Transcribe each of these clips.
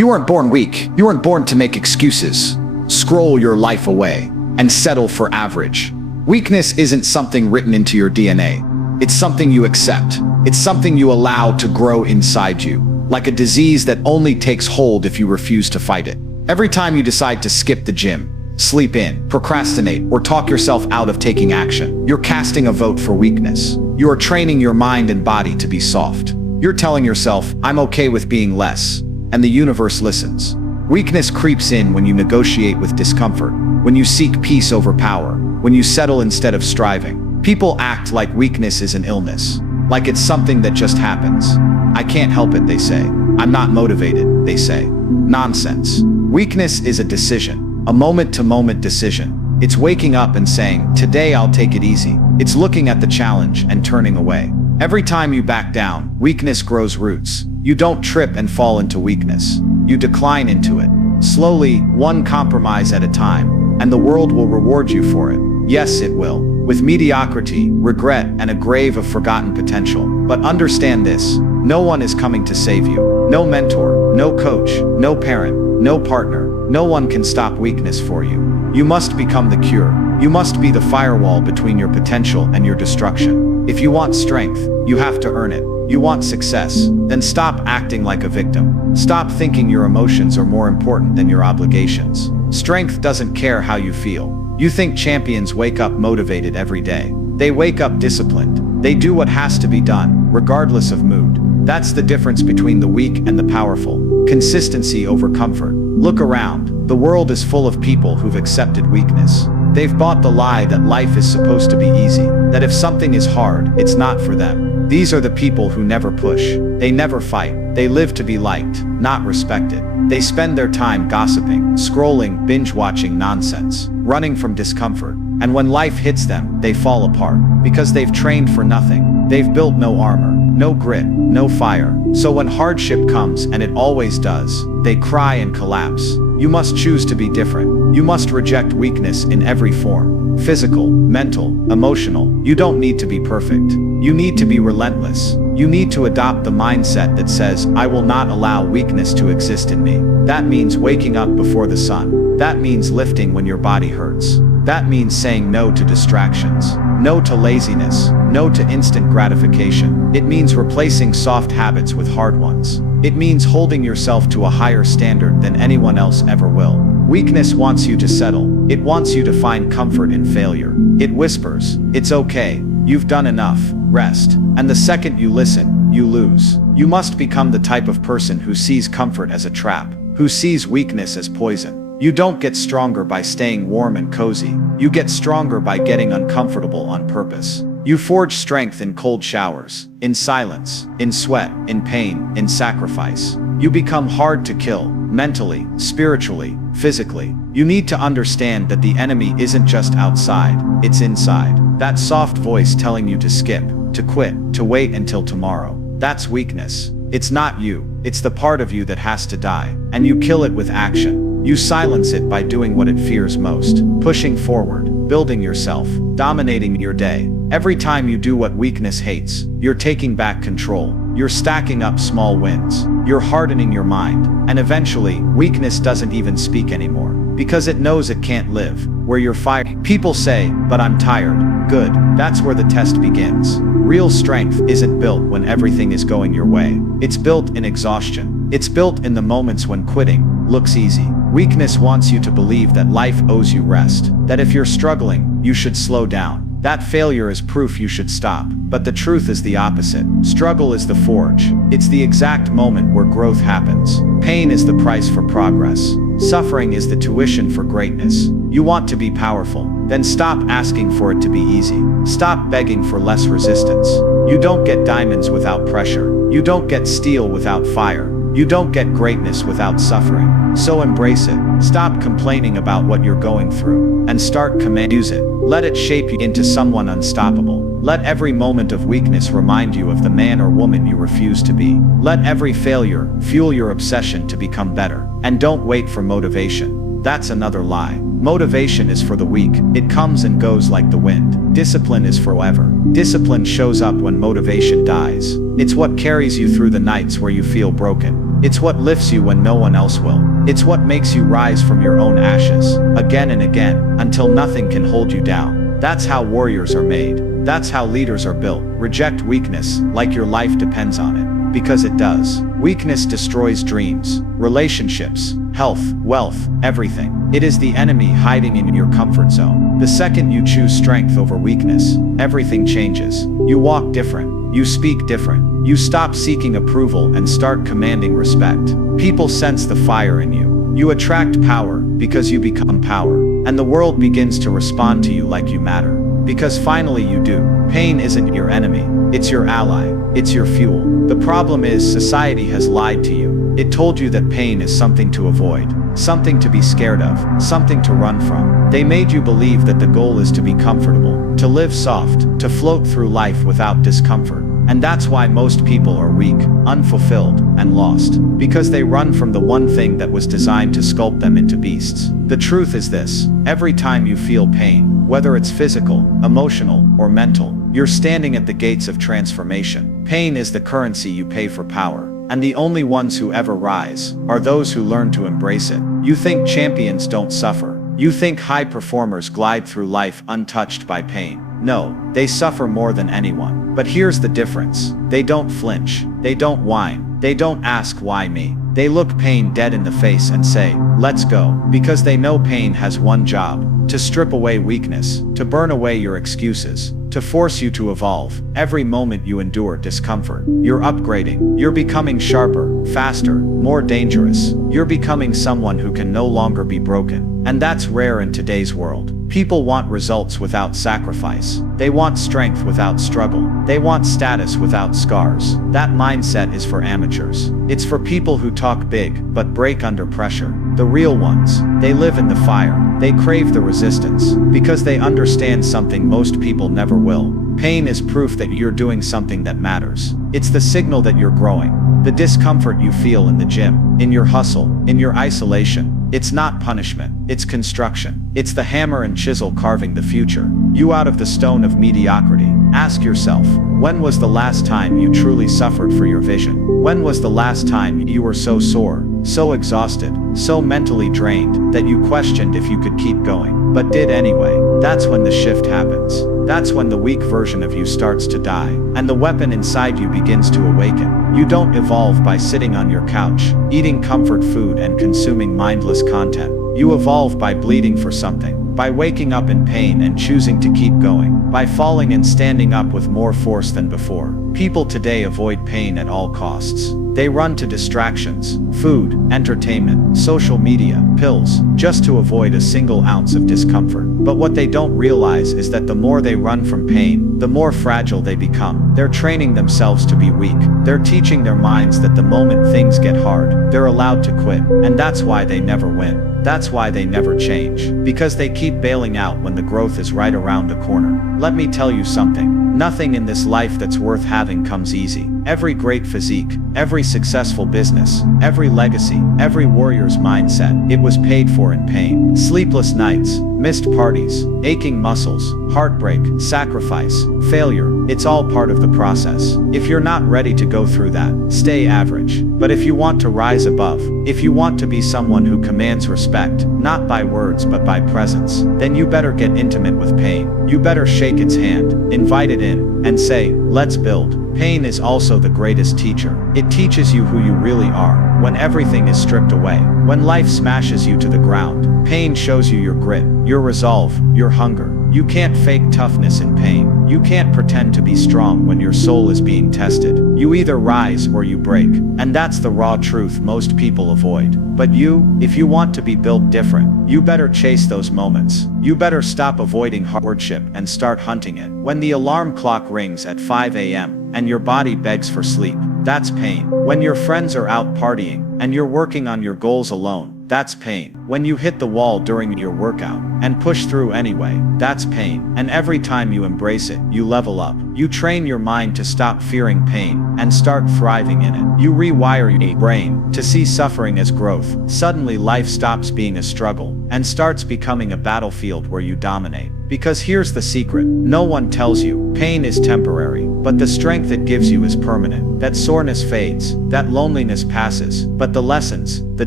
You weren't born weak. You weren't born to make excuses, scroll your life away, and settle for average. Weakness isn't something written into your DNA. It's something you accept. It's something you allow to grow inside you, like a disease that only takes hold if you refuse to fight it. Every time you decide to skip the gym, sleep in, procrastinate, or talk yourself out of taking action, you're casting a vote for weakness. You are training your mind and body to be soft. You're telling yourself, I'm okay with being less, and the universe listens. Weakness creeps in when you negotiate with discomfort, when you seek peace over power, when you settle instead of striving. People act like weakness is an illness, like it's something that just happens. I can't help it, they say. I'm not motivated, they say. Nonsense. Weakness is a decision, a moment-to-moment decision. It's waking up and saying, today I'll take it easy. It's looking at the challenge and turning away. Every time you back down, weakness grows roots. You don't trip and fall into weakness. You decline into it. Slowly, one compromise at a time, and the world will reward you for it. Yes, it will. With mediocrity, regret, and a grave of forgotten potential. But understand this, no one is coming to save you. No mentor, no coach, no parent, no partner. No one can stop weakness for you. You must become the cure. You must be the firewall between your potential and your destruction. If you want strength, you have to earn it. You want success, then stop acting like a victim. Stop thinking your emotions are more important than your obligations. Strength doesn't care how you feel. You think champions wake up motivated every day. They wake up disciplined. They do what has to be done, regardless of mood. That's the difference between the weak and the powerful. Consistency over comfort. Look around. The world is full of people who've accepted weakness. They've bought the lie that life is supposed to be easy, that if something is hard, it's not for them. These are the people who never push. They never fight. They live to be liked, not respected. They spend their time gossiping, scrolling, binge-watching nonsense, running from discomfort. And when life hits them, they fall apart, because they've trained for nothing. They've built no armor, no grit, no fire. So when hardship comes, and it always does, they cry and collapse. You must choose to be different. You must reject weakness in every form. Physical, mental, emotional. You don't need to be perfect. You need to be relentless. You need to adopt the mindset that says, I will not allow weakness to exist in me. That means waking up before the sun. That means lifting when your body hurts. That means saying no to distractions, no to laziness, no to instant gratification. It means replacing soft habits with hard ones. It means holding yourself to a higher standard than anyone else ever will. Weakness wants you to settle. It wants you to find comfort in failure. It whispers, it's okay, you've done enough, rest. And the second you listen, you lose. You must become the type of person who sees comfort as a trap, who sees weakness as poison. You don't get stronger by staying warm and cozy. You get stronger by getting uncomfortable on purpose. You forge strength in cold showers, in silence, in sweat, in pain, in sacrifice. You become hard to kill, mentally, spiritually, physically. You need to understand that the enemy isn't just outside, it's inside. That soft voice telling you to skip, to quit, to wait until tomorrow. That's weakness. It's not you. It's the part of you that has to die. And you kill it with action. You silence it by doing what it fears most. Pushing forward, building yourself, dominating your day. Every time you do what weakness hates, you're taking back control. You're stacking up small wins. You're hardening your mind. And eventually, weakness doesn't even speak anymore. Because it knows it can't live where you're fired. People say, but I'm tired. Good. That's where the test begins. Real strength isn't built when everything is going your way. It's built in exhaustion. It's built in the moments when quitting looks easy. Weakness wants you to believe that life owes you rest. That if you're struggling, you should slow down. That failure is proof you should stop. But the truth is the opposite. Struggle is the forge. It's the exact moment where growth happens. Pain is the price for progress. Suffering is the tuition for greatness. You want to be powerful? Then stop asking for it to be easy. Stop begging for less resistance. You don't get diamonds without pressure. You don't get steel without fire. You don't get greatness without suffering. So embrace it. Stop complaining about what you're going through. And start use it. Let it shape you into someone unstoppable. Let every moment of weakness remind you of the man or woman you refuse to be. Let every failure fuel your obsession to become better. And don't wait for motivation. That's another lie. Motivation is for the weak. It comes and goes like the wind. Discipline is forever. Discipline shows up when motivation dies. It's what carries you through the nights where you feel broken. It's what lifts you when no one else will. It's what makes you rise from your own ashes, again and again, until nothing can hold you down. That's how warriors are made. That's how leaders are built. Reject weakness, like your life depends on it, because it does. Weakness destroys dreams, relationships, health, wealth, everything. It is the enemy hiding in your comfort zone. The second you choose strength over weakness, everything changes. You walk different. You speak different. You stop seeking approval and start commanding respect. People sense the fire in you. You attract power because you become power. And the world begins to respond to you like you matter. Because finally you do. Pain isn't your enemy. It's your ally. It's your fuel. The problem is society has lied to you. It told you that pain is something to avoid, something to be scared of, something to run from. They made you believe that the goal is to be comfortable, to live soft, to float through life without discomfort. And that's why most people are weak, unfulfilled, and lost. Because they run from the one thing that was designed to sculpt them into beasts. The truth is this: every time you feel pain, whether it's physical, emotional, or mental, you're standing at the gates of transformation. Pain is the currency you pay for power. And the only ones who ever rise are those who learn to embrace it. You think champions don't suffer. You think high performers glide through life untouched by pain. No, they suffer more than anyone. But here's the difference. They don't flinch. They don't whine. They don't ask why me. They look pain dead in the face and say, let's go. Because they know pain has one job: to strip away weakness, to burn away your excuses, to force you to evolve. Every moment you endure discomfort, you're upgrading. You're becoming sharper, faster, more dangerous. You're becoming someone who can no longer be broken. And that's rare in today's world. People want results without sacrifice. They want strength without struggle. They want status without scars. That mindset is for amateurs. It's for people who talk big, but break under pressure. The real ones, they live in the fire. They crave the resistance, because they understand something most people never will. Pain is proof that you're doing something that matters. It's the signal that you're growing. The discomfort you feel in the gym, in your hustle, in your isolation, it's not punishment, it's construction. It's the hammer and chisel carving the future. You out of the stone of mediocrity. Ask yourself, when was the last time you truly suffered for your vision? When was the last time you were so sore, so exhausted, so mentally drained, that you questioned if you could keep going, but did anyway? That's when the shift happens. That's when the weak version of you starts to die, and the weapon inside you begins to awaken. You don't evolve by sitting on your couch, eating comfort food and consuming mindless content. You evolve by bleeding for something, by waking up in pain and choosing to keep going, by falling and standing up with more force than before. People today avoid pain at all costs. They run to distractions, food, entertainment, social media, pills, just to avoid a single ounce of discomfort. But what they don't realize is that the more they run from pain, the more fragile they become. They're training themselves to be weak. They're teaching their minds that the moment things get hard, they're allowed to quit. And that's why they never win. That's why they never change. Because they keep bailing out when the growth is right around the corner. Let me tell you something. Nothing in this life that's worth having comes easy. Every great physique, every successful business, every legacy, every warrior's mindset, it was paid for in pain. Sleepless nights, missed parties, aching muscles, heartbreak, sacrifice, failure, it's all part of the process. If you're not ready to go through that, stay average. But if you want to rise above, if you want to be someone who commands respect, not by words but by presence, then you better get intimate with pain. You better shake its hand, invite it in, and say, let's build. Pain is also the greatest teacher. It teaches you who you really are. When everything is stripped away, when life smashes you to the ground, pain shows you your grit, your resolve, your hunger. You can't fake toughness in pain. You can't pretend to be strong when your soul is being tested. You either rise or you break. And that's the raw truth most people avoid. But you, if you want to be built different, you better chase those moments. You better stop avoiding hardship and start hunting it. When the alarm clock rings at 5 a.m. and your body begs for sleep, that's pain. When your friends are out partying and you're working on your goals alone, that's pain. When you hit the wall during your workout and push through anyway, that's pain. And every time you embrace it, you level up. You train your mind to stop fearing pain and start thriving in it. You rewire your brain to see suffering as growth. Suddenly life stops being a struggle and starts becoming a battlefield where you dominate. Because here's the secret, no one tells you, pain is temporary, but the strength it gives you is permanent. That soreness fades, that loneliness passes, but the lessons, the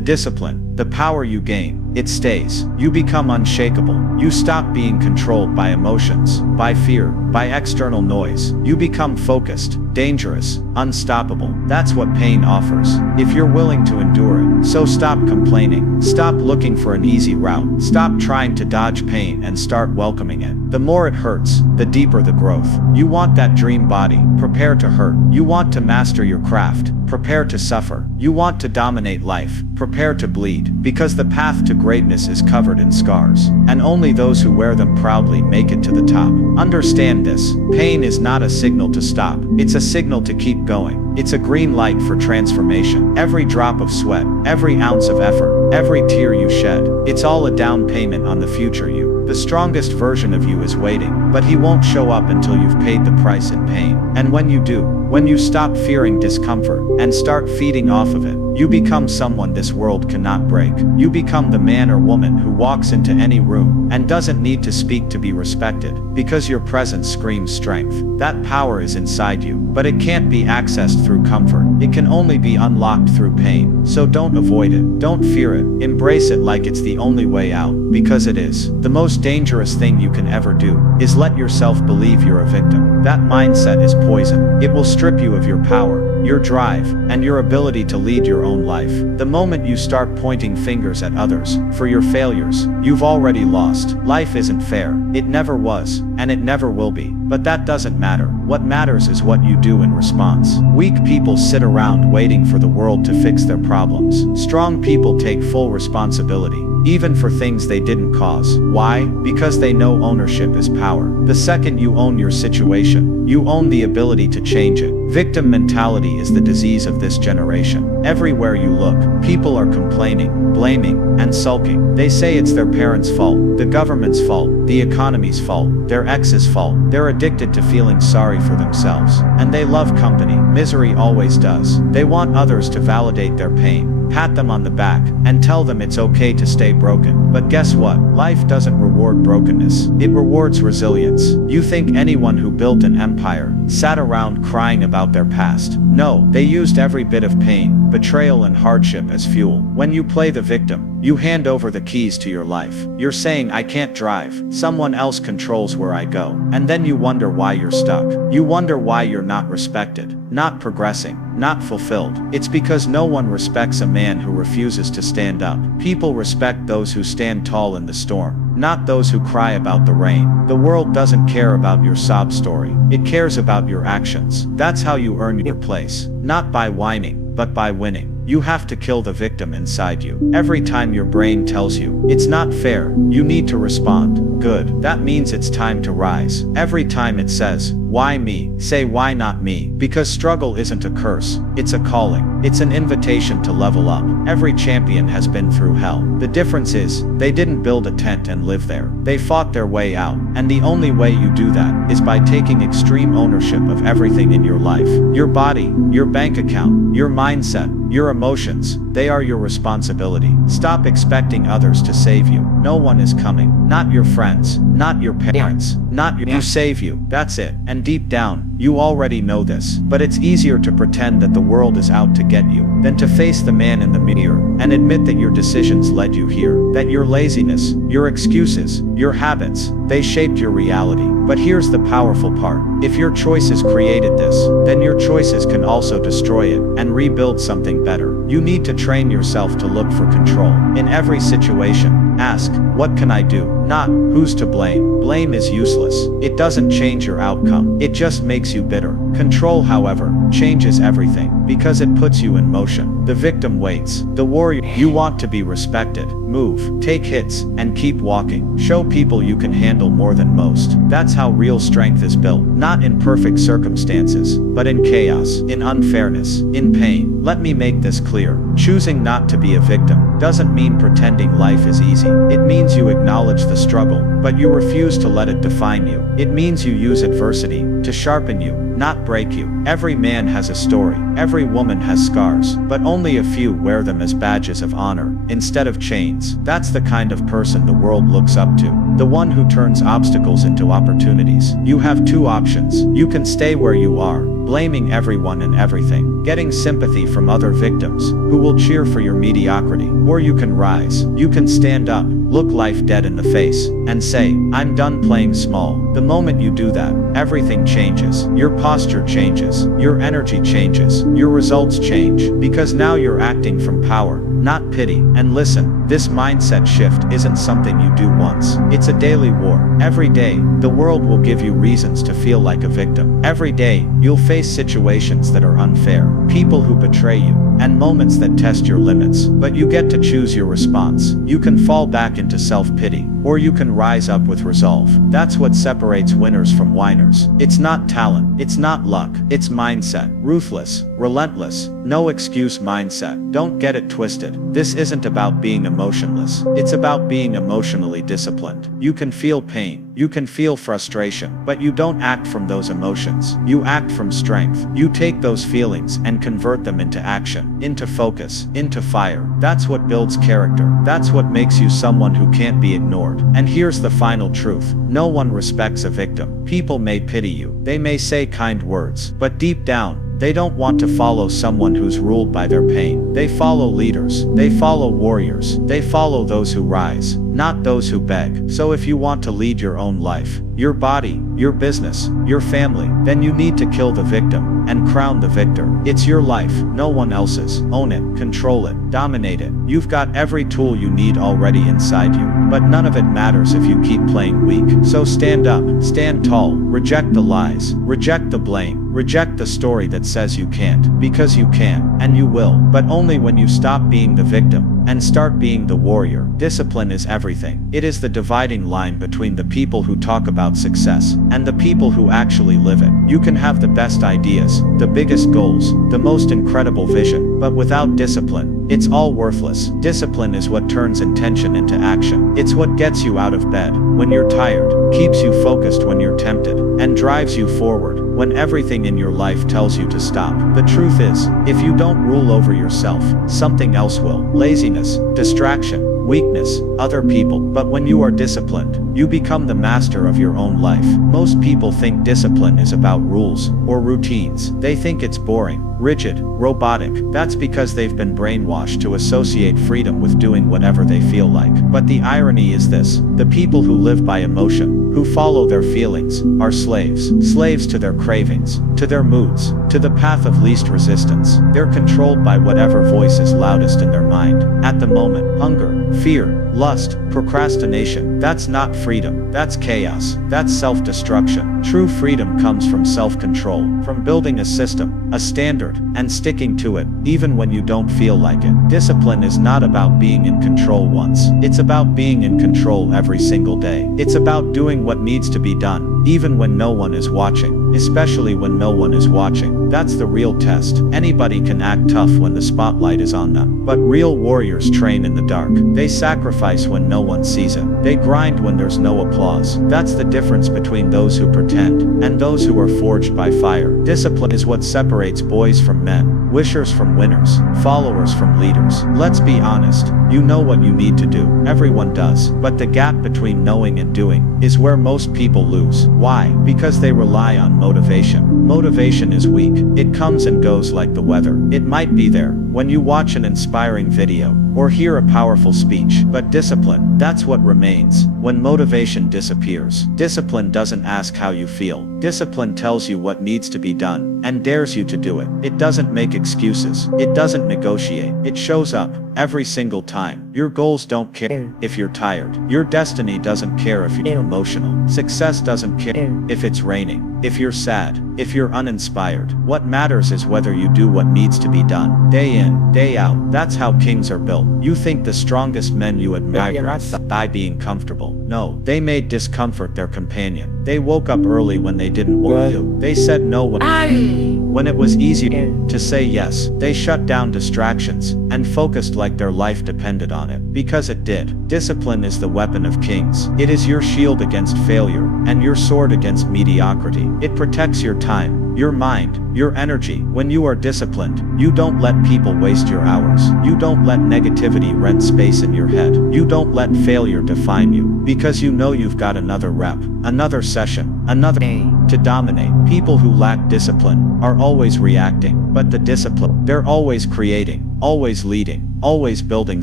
discipline, the power you gain, it stays. You become unshakable. You stop being controlled by emotions, by fear, by external noise. You become focused, dangerous, unstoppable. That's what pain offers, if you're willing to endure it. So stop complaining. Stop looking for an easy route. Stop trying to dodge pain and start welcoming it. The more it hurts, the deeper the growth. You want that dream body, prepare to hurt. You want to master your craft, prepare to suffer. You want to dominate life, prepare to bleed. Because the path to greatness is covered in scars, and only those who wear them proudly make it to the top. Understand this, pain is not a signal to stop, it's a signal to keep going. It's a green light for transformation. Every drop of sweat, every ounce of effort, every tear you shed, it's all a down payment on the future you. The strongest version of you is waiting, but he won't show up until you've paid the price in pain. And when you do, when you stop fearing discomfort and start feeding off of it, you become someone this world cannot break. You become the man or woman who walks into any room and doesn't need to speak to be respected, because your presence screams strength. That power is inside you, but it can't be accessed through comfort. It can only be unlocked through pain. So don't avoid it, don't fear it, embrace it like it's the only way out, because it is. The most dangerous thing you can ever do is let yourself believe you're a victim. That mindset is poison. It will strip you of your power, your drive, and your ability to lead your own life. The moment you start pointing fingers at others for your failures, you've already lost. Life isn't fair. It never was, and it never will be. But that doesn't matter. What matters is what you do in response. Weak people sit around waiting for the world to fix their problems. Strong people take full responsibility, even for things they didn't cause. Why? Because they know ownership is power. The second you own your situation, you own the ability to change it. Victim mentality is the disease of this generation. Everywhere you look, people are complaining, blaming, and sulking. They say it's their parents' fault, the government's fault, the economy's fault, their ex's fault. They're addicted to feeling sorry for themselves. And they love company. Misery always does. They want others to validate their pain, pat them on the back, and tell them it's okay to stay broken. But guess what? Life doesn't reward brokenness. It rewards resilience. You think anyone who built an empire sat around crying about their past? No, they used every bit of pain, betrayal, and hardship as fuel. When you play the victim, you hand over the keys to your life. You're saying, I can't drive. Someone else controls where I go. And then you wonder why you're stuck. You wonder why you're not respected, not progressing, not fulfilled. It's because no one respects a man who refuses to stand up. People respect those who stand tall in the storm, not those who cry about the rain. The world doesn't care about your sob story. It cares about your actions. That's how you earn your place. Not by whining, but by winning. You have to kill the victim inside you. Every time your brain tells you, it's not fair, you need to respond, good. That means it's time to rise. Every time it says, why me? Say, why not me? Because struggle isn't a curse, it's a calling. It's an invitation to level up. Every champion has been through hell. The difference is, they didn't build a tent and live there. They fought their way out. And the only way you do that is by taking extreme ownership of everything in your life. Your body, your bank account, your mindset, your emotions, they are your responsibility. Stop expecting others to save you. No one is coming. Not your friends, not your parents, not you. You save you, that's it. And deep down, you already know this. But it's easier to pretend that the world is out to get you than to face the man in the mirror and admit that your decisions led you here. That your laziness, your excuses, your habits, they shaped your reality. But here's the powerful part. If your choices created this, then your choices can also destroy it and rebuild something better. You need to train yourself to look for control. In every situation, ask, what can I do? not who's to blame. Blame is useless. It doesn't change your outcome. It just makes you bitter. Control, however, changes everything, because it puts you in motion. The victim waits. The warrior, you want to be respected. Move, take hits, and keep walking. Show people you can handle more than most. That's how real strength is built. Not in perfect circumstances, but in chaos, in unfairness, in pain. Let me make this clear. Choosing not to be a victim doesn't mean pretending life is easy. It means you acknowledge the struggle, but you refuse to let it define you. It means you use adversity to sharpen you, not break you. Every man has a story. Every woman has scars, but only a few wear them as badges of honor, instead of chains. That's the kind of person the world looks up to. The one who turns obstacles into opportunities. You have two options. You can stay where you are, blaming everyone and everything, getting sympathy from other victims, who will cheer for your mediocrity. Or you can rise. You can stand up, look life dead in the face, and say, I'm done playing small. The moment you do that, everything changes. Your posture changes. Your energy changes. Your results change. Because now you're acting from power, not pity. And listen, this mindset shift isn't something you do once. It's a daily war. Every day, the world will give you reasons to feel like a victim. Every day, you'll face situations that are unfair, people who betray you, and moments that test your limits. But you get to choose your response. You can fall back into self-pity, or you can rise up with resolve. That's what separates winners from whiners. It's not talent. It's not luck. It's mindset. Ruthless, relentless, no excuse mindset. Don't get it twisted. This isn't about being emotionless. It's about being emotionally disciplined. You can feel pain. You can feel frustration, but you don't act from those emotions. You act from strength. You take those feelings and convert them into action, into focus, into fire. That's what builds character. That's what makes you someone who can't be ignored. And here's the final truth. No one respects a victim. People may pity you. They may say kind words, but deep down, they don't want to follow someone who's ruled by their pain. They follow leaders. They follow warriors. They follow those who rise, not those who beg. So if you want to lead your own life, your body, your business, your family, then you need to kill the victim and crown the victor. It's your life, no one else's. Own it, control it, dominate it. You've got every tool you need already inside you, but none of it matters if you keep playing weak. So stand up, stand tall, reject the lies, reject the blame, reject the story that says you can't, because you can, and you will, but only when you stop being the victim and start being the warrior. Discipline is everything. It is the dividing line between the people who talk about success and the people who actually live it. You can have the best ideas, the biggest goals, the most incredible vision, but without discipline, it's all worthless. Discipline is what turns intention into action. It's what gets you out of bed when you're tired, keeps you focused when you're tempted, and drives you forward when everything in your life tells you to stop. The truth is, if you don't rule over yourself, something else will. Laziness, distraction, weakness, other people. But when you are disciplined, you become the master of your own life. Most people think discipline is about rules or routines. They think it's boring, rigid, robotic. That's because they've been brainwashed to associate freedom with doing whatever they feel like. But the irony is this: the people who live by emotion, who follow their feelings, are slaves. Slaves to their cravings, to their moods, to the path of least resistance. They're controlled by whatever voice is loudest in their mind. At the moment, hunger, fear, lust, procrastination. That's not freedom. That's chaos. That's self-destruction. True freedom comes from self-control, from building a system, a standard, and sticking to it, even when you don't feel like it. Discipline is not about being in control once. It's about being in control every single day. It's about doing what needs to be done, even when no one is watching, especially when no one is watching. That's the real test. Anybody can act tough when the spotlight is on them, but real warriors train in the dark. They sacrifice when no one sees it. They grind when there's no applause. That's the difference between those who pretend and those who are forged by fire. Discipline is what separates boys from men, wishers from winners, followers from leaders. Let's be honest, you know what you need to do. Everyone does. But the gap between knowing and doing is where most people lose. Why? Because they rely on motivation. Motivation is weak. It comes and goes like the weather. It might be there, when you watch an inspiring video, or hear a powerful speech. But discipline, that's what remains. When motivation disappears, discipline doesn't ask how you feel. Discipline tells you what needs to be done, and dares you to do it. It doesn't make excuses. It doesn't negotiate. It shows up, every single time. Your goals don't care if you're tired. Your destiny doesn't care if you're emotional. Success doesn't care if it's raining, if you're sad, if you're uninspired. What matters is whether you do what needs to be done, day in, day out. That's how kings are built. You think the strongest men you admire die being comfortable. No, they made discomfort their companion. They woke up early when they didn't want to. They said no when it was easier to say yes. They shut down distractions and focused like their life depended on it, because it did. Discipline is the weapon of kings. It is your shield against failure and your sword against mediocrity. It protects your time, your mind, your energy. When you are disciplined, you don't let people waste your hours. You don't let negativity rent space in your head. You don't let failure define you, because you know you've got another rep, another session, another to dominate. People who lack discipline are always reacting, but the discipline, they're always creating, always leading, always building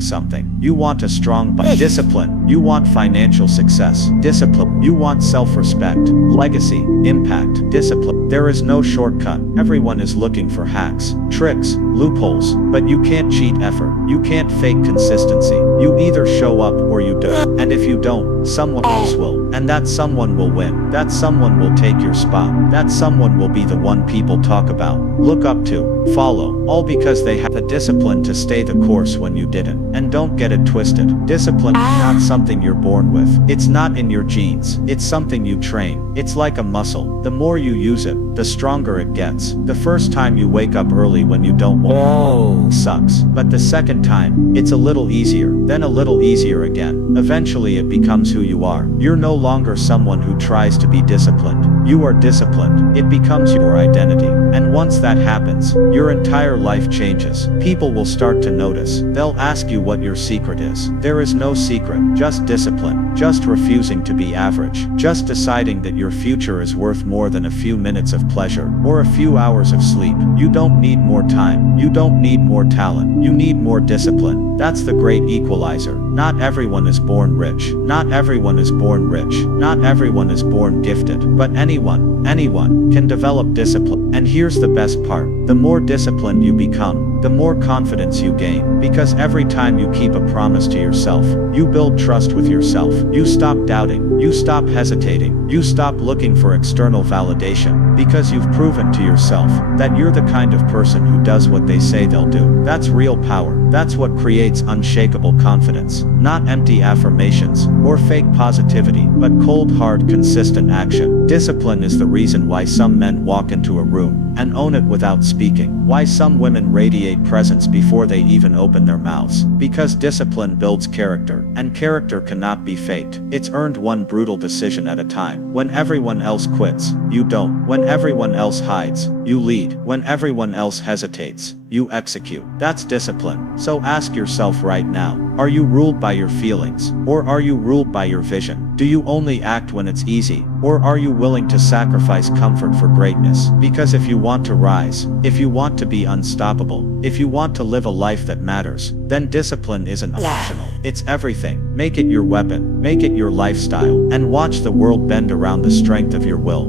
something. You want a strong discipline. You want financial success. Discipline. You want self-respect, legacy, impact. Discipline. There is no shortcut. Everyone is looking for hacks, tricks, loopholes, but you can't cheat effort. You can't fake consistency. You either show up or you don't. And if you don't, someone else will. And that someone will win. That someone will take your spot. That someone will be the one people talk about, look up to, follow, all because they have the discipline to stay the course when you didn't. And don't get it twisted. Discipline is not something you're born with. It's not in your genes. It's something you train. It's like a muscle. The more you use it, the stronger it gets. The first time you wake up early when you don't want sucks. But the second time, it's a little easier, then a little easier again. Eventually it becomes who you are. You're no longer someone who tries to be disciplined. You are disciplined. It becomes your identity. And once that happens, your entire life changes. People will start to notice. They'll ask you what your secret is. There is no secret, just discipline, just refusing to be average, just deciding that your future is worth more than a few minutes of pleasure, or a few hours of sleep. You don't need more time. You don't need more talent. You need more discipline. That's the great equalizer. Not everyone is born rich. Not everyone is born rich. Not everyone is born gifted. But anyone can develop discipline. And here's the best part. The more disciplined you become, the more confidence you gain. Because every time you keep a promise to yourself, you build trust with yourself. You stop doubting. You stop hesitating. You stop looking for external validation. Because you've proven to yourself that you're the kind of person who does what they say they'll do. That's real power. That's what creates unshakable confidence. Not empty affirmations or fake positivity, but cold, hard, consistent action. Discipline is the reason why some men walk into a room and own it without speaking. Why some women radiate presence before they even open their mouths. Because discipline builds character, and character cannot be faked. It's earned one brutal decision at a time. When everyone else quits, you don't. When everyone else hides, you lead. When everyone else hesitates, you execute. That's discipline. So ask yourself right now, are you ruled by your feelings, or are you ruled by your vision? Do you only act when it's easy, or are you willing to sacrifice comfort for greatness? Because if you want to rise, if you want to be unstoppable, if you want to live a life that matters, then discipline isn't optional. It's everything. Make it your weapon, make it your lifestyle, and watch the world bend around the strength of your will.